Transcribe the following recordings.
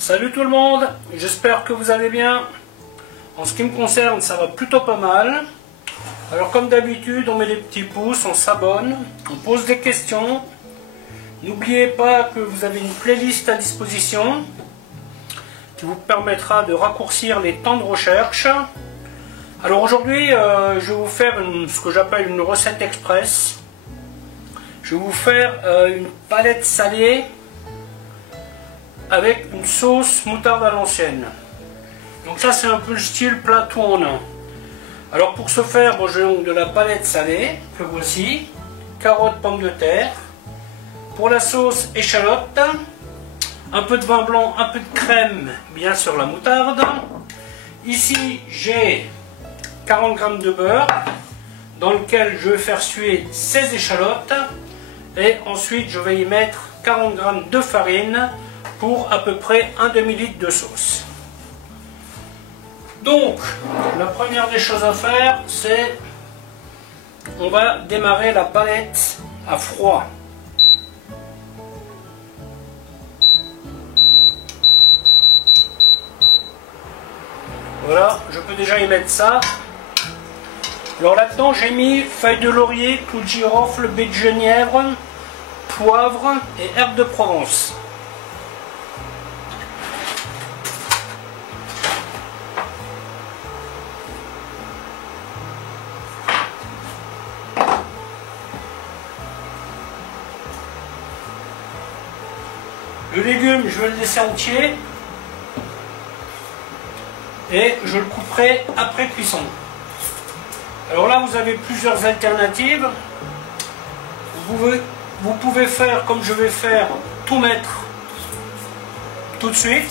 Salut tout le monde, j'espère que vous allez bien. En ce qui me concerne, ça va plutôt pas mal. Alors comme d'habitude, on met les petits pouces, on s'abonne, on pose des questions. N'oubliez pas que vous avez une playlist à disposition qui vous permettra de raccourcir les temps de recherche. Alors aujourd'hui, je vais vous faire ce que j'appelle une recette express. Je vais vous faire une palette salée avec une sauce moutarde à l'ancienne. Donc ça c'est un peu le style plat tout en un. Alors pour ce faire, bon, j'ai donc de la palette salée, que voici, carottes, pommes de terre. Pour la sauce, échalote, un peu de vin blanc, un peu de crème, bien sûr la moutarde. Ici j'ai 40 g de beurre, dans lequel je vais faire suer 16 échalotes. Et ensuite je vais y mettre 40 g de farine pour à peu près un demi-litre de sauce. Donc, la première des choses à faire, c'est on va démarrer la palette à froid. Voilà, je peux déjà y mettre ça. Alors là-dedans, j'ai mis feuilles de laurier, clous de girofle, baies de genièvre, poivre et herbes de Provence. Le légume, je vais le laisser entier et je le couperai après cuisson. Alors là, vous avez plusieurs alternatives. Vous pouvez faire comme je vais faire, tout mettre tout de suite,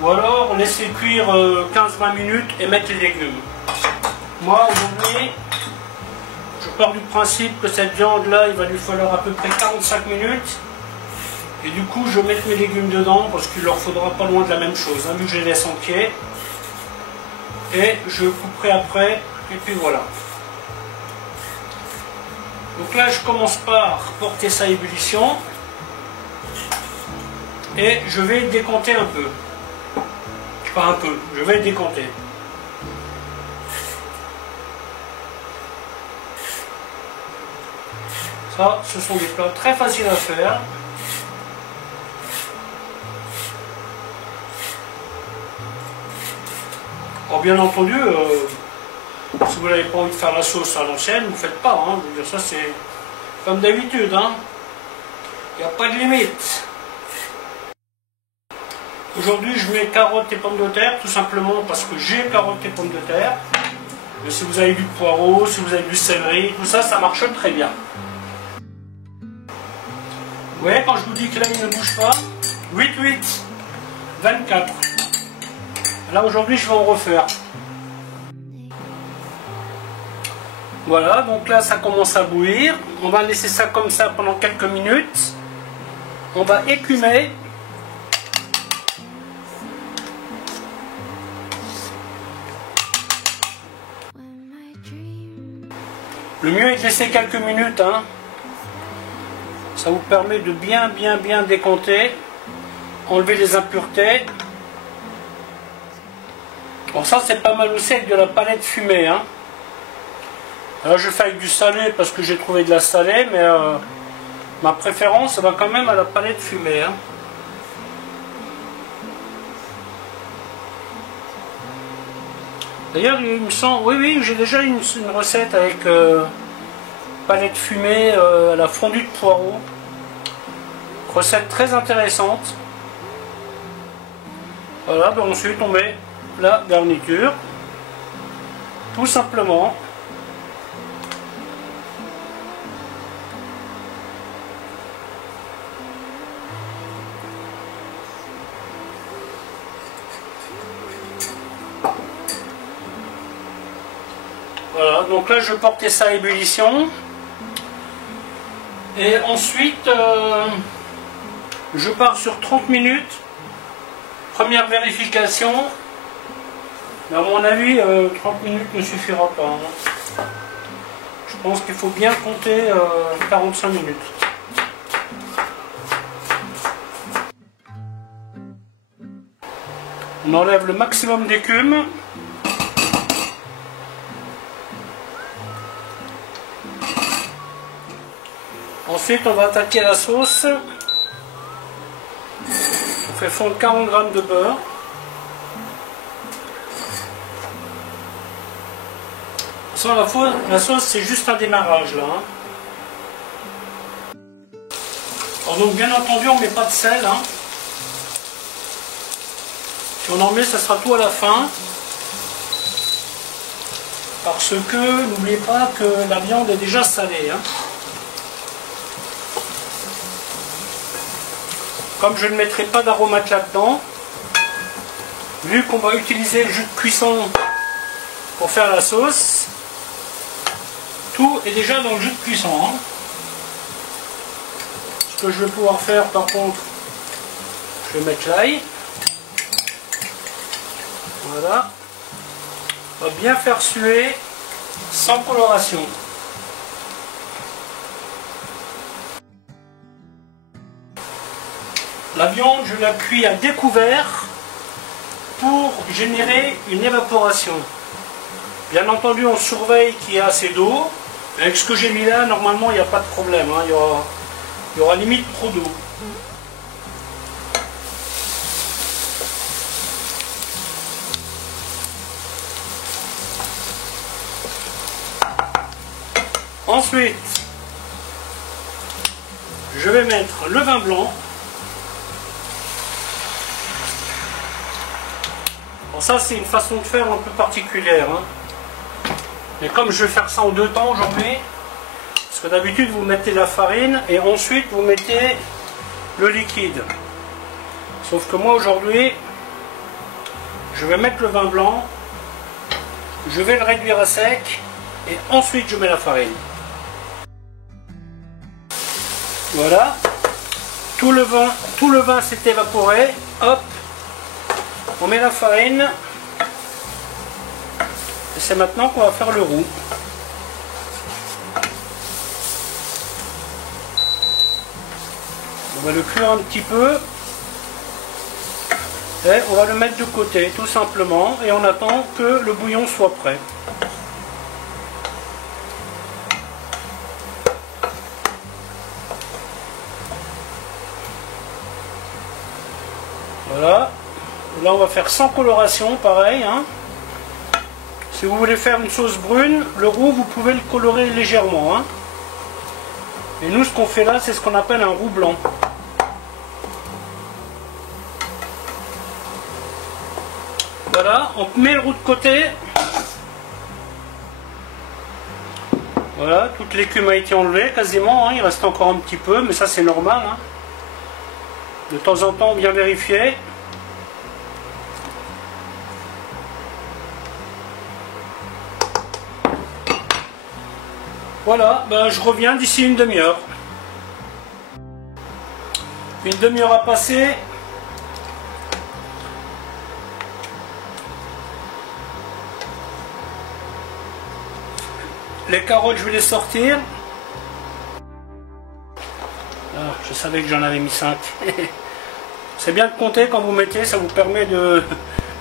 ou alors laisser cuire 15-20 minutes et mettre les légumes. Moi, aujourd'hui, je pars du principe que cette viande-là, il va lui falloir à peu près 45 minutes. Et du coup, je vais mettre mes légumes dedans parce qu'il leur faudra pas loin de la même chose, hein, vu que je les laisse entiers. Et je couperai après, et puis voilà. Donc là, je commence par porter ça à ébullition. Et je vais décompter un peu. Pas un peu, je vais décompter. Ça, ce sont des plats très faciles à faire. Alors bien entendu, si vous n'avez pas envie de faire la sauce à l'ancienne, vous ne faites pas. Hein. Je veux dire, ça c'est comme d'habitude. Hein. Il n'y a pas de limite. Aujourd'hui, je mets carottes et pommes de terre, tout simplement parce que j'ai carottes et pommes de terre. Mais si vous avez du poireau, si vous avez du céleri, tout ça, ça marche très bien. Vous voyez, quand je vous dis que là, il ne bouge pas, 8, 8, 24. Là aujourd'hui je vais en refaire. Voilà, donc là ça commence à bouillir. On va laisser ça comme ça pendant quelques minutes. On va écumer. Le mieux est de laisser quelques minutes. Hein. Ça vous permet de bien décompter, enlever les impuretés. Bon, ça c'est pas mal aussi avec de la palette fumée. Hein. Là je fais avec du salé parce que j'ai trouvé de la salée, mais ma préférence va quand même à la palette fumée. Hein. D'ailleurs il me semble, oui j'ai déjà une recette avec palette fumée à la fondue de poireaux. Recette très intéressante. Voilà, ben ensuite on met la garniture, tout simplement. Voilà, donc là je vais porter ça à ébullition. Et ensuite, je pars sur 30 minutes. Première vérification. Mais à mon avis, 30 minutes ne suffira pas. Hein. Je pense qu'il faut bien compter 45 minutes. On enlève le maximum d'écume. Ensuite, on va attaquer la sauce. On fait fondre 40 g de beurre. Sans la sauce, c'est juste un démarrage là. Alors donc, bien entendu, on ne met pas de sel. Si on en met, ça sera tout à la fin. Parce que, n'oubliez pas que la viande est déjà salée. Comme je ne mettrai pas d'aromates là-dedans, vu qu'on va utiliser le jus de cuisson pour faire la sauce, tout est déjà dans le jus de cuisson. Ce que je vais pouvoir faire par contre, je vais mettre l'ail. Voilà. On va bien faire suer sans coloration. La viande, je la cuis à découvert pour générer une évaporation. Bien entendu, on surveille qu'il y ait assez d'eau. Avec ce que j'ai mis là, normalement, il n'y a pas de problème. Il y aura limite trop d'eau. Ensuite, je vais mettre le vin blanc. Bon, ça, c'est une façon de faire un peu particulière. Mais comme je vais faire ça en 2 temps aujourd'hui, parce que d'habitude, vous mettez la farine et ensuite, vous mettez le liquide. Sauf que moi, aujourd'hui, je vais mettre le vin blanc, je vais le réduire à sec et ensuite, je mets la farine. Voilà, tout le vin s'est évaporé, hop, on met la farine, et c'est maintenant qu'on va faire le roux. On va le cuire un petit peu, et on va le mettre de côté, tout simplement, et on attend que le bouillon soit prêt. Voilà, là on va faire sans coloration, pareil. Si vous voulez faire une sauce brune, le roux vous pouvez le colorer légèrement. Et nous ce qu'on fait là, c'est ce qu'on appelle un roux blanc. Voilà, on met le roux de côté. Voilà, toute l'écume a été enlevée quasiment, il reste encore un petit peu, mais ça c'est normal. De temps en temps, bien vérifier. Voilà, je reviens d'ici une demi-heure. Une demi-heure à passer. Les carottes, je vais les sortir. Ah, je savais que j'en avais mis 5. C'est bien de compter quand vous mettez, ça vous permet de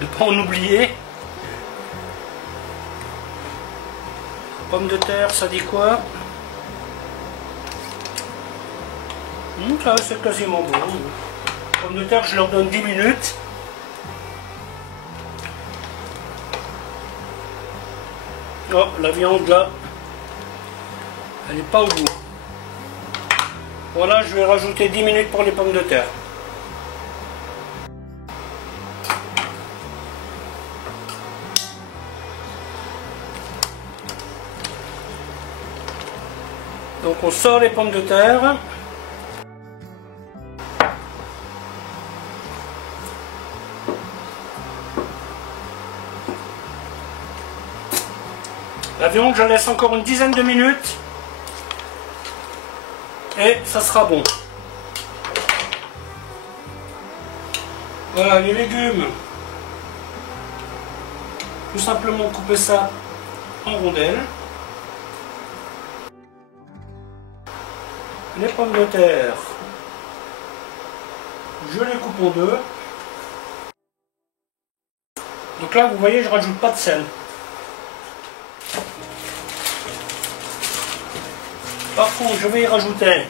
ne pas en oublier. Pommes de terre, ça dit quoi? Ça c'est quasiment bon. Pommes de terre, je leur donne 10 minutes. Oh, la viande là, elle n'est pas au goût. Voilà, je vais rajouter 10 minutes pour les pommes de terre. Donc on sort les pommes de terre. La viande, je la laisse encore une dizaine de minutes. Et ça sera bon. Voilà, les légumes. Tout simplement couper ça en rondelles. Les pommes de terre, je les coupe en deux. Donc là, vous voyez, je rajoute pas de sel. Par contre, je vais y rajouter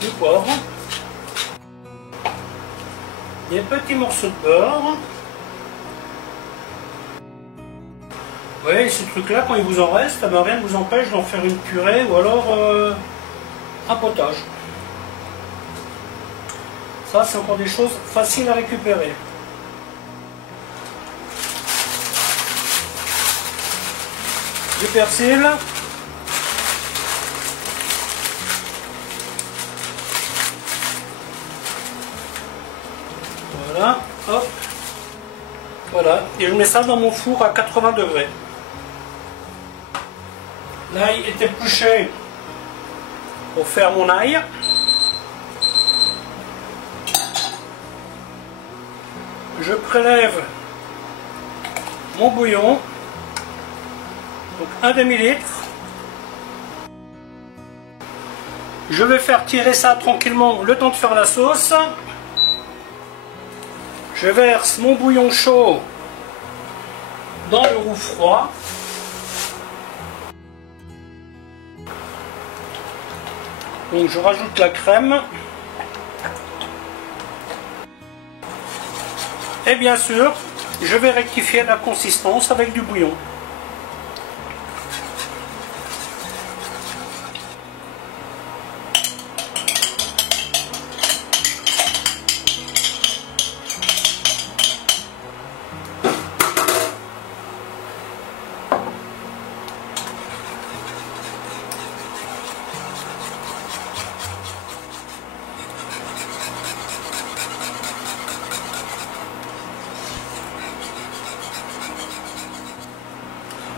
du poivre, des petits morceaux de beurre. Vous voyez, ces trucs-là, quand il vous en reste, ben, rien ne vous empêche d'en faire une purée ou alors un potage. Ça, c'est encore des choses faciles à récupérer. Du persil. Voilà, hop. Voilà, et je mets ça dans mon four à 80 degrés. L'ail est épluché pour faire mon ail. Je prélève mon bouillon, donc un demi-litre. Je vais faire tirer ça tranquillement le temps de faire la sauce. Je verse mon bouillon chaud dans le roux froid. Donc je rajoute la crème. Et bien sûr, je vais rectifier la consistance avec du bouillon.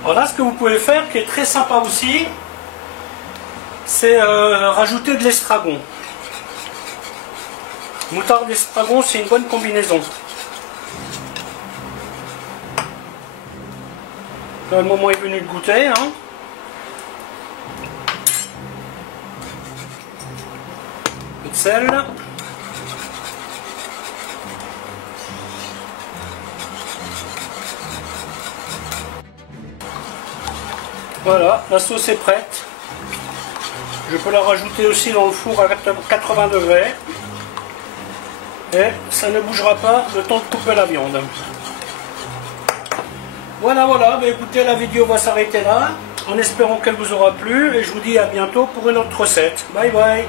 Alors là, ce que vous pouvez faire, qui est très sympa aussi, c'est rajouter de l'estragon. Moutarde d'estragon, c'est une bonne combinaison. Là, le moment est venu de goûter. Hein. Un peu de sel. Voilà, la sauce est prête. Je peux la rajouter aussi dans le four à 80 degrés. Et ça ne bougera pas le temps de couper la viande. Voilà, voilà, bah écoutez, la vidéo va s'arrêter là, en espérant qu'elle vous aura plu, et je vous dis à bientôt pour une autre recette. Bye bye.